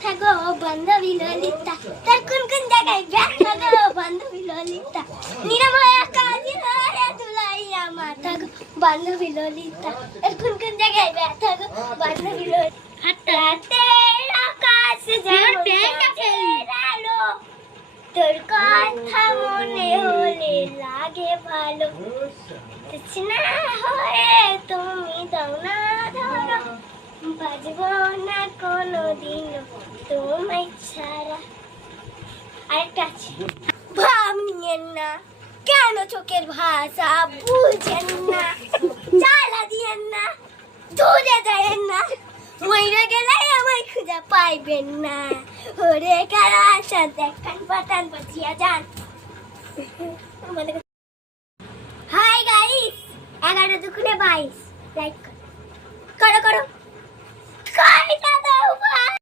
ব্যথা গো বান্ধবী ললিতা, তার কোন কোন জায়গায় ব্যথা গো বান্ধবী ললিতা, নিরাময় কাজী হয়ে তুলাইয়া মাথা গো বান্ধবী ললিতা, তার কোন কোন জায়গায় ব্যথা গো বান্ধবী ললিতা। রাতের আকাশ যেমন আলো, তোর কথা মনে হলে লাগে ভালো, তৃষ্ণা হয়ে তুমি দাও না ধরো, বাজবো না কোনোদিন তোমায় ছাড়া। আরেকটা আছে, ভাব নিয়েন না কেন চোখের ভাষা বুঝেন না, জ্বালা দিয়েন না দূরে যায়েন না, মইরা গেলে আমায় খুঁজে পাইবেন না, ওরে কারা আশা দেখান পাঠান বাঁচিয়া যান। হাই গাইস, 11 দুগুণে 22 লাইক করো করো।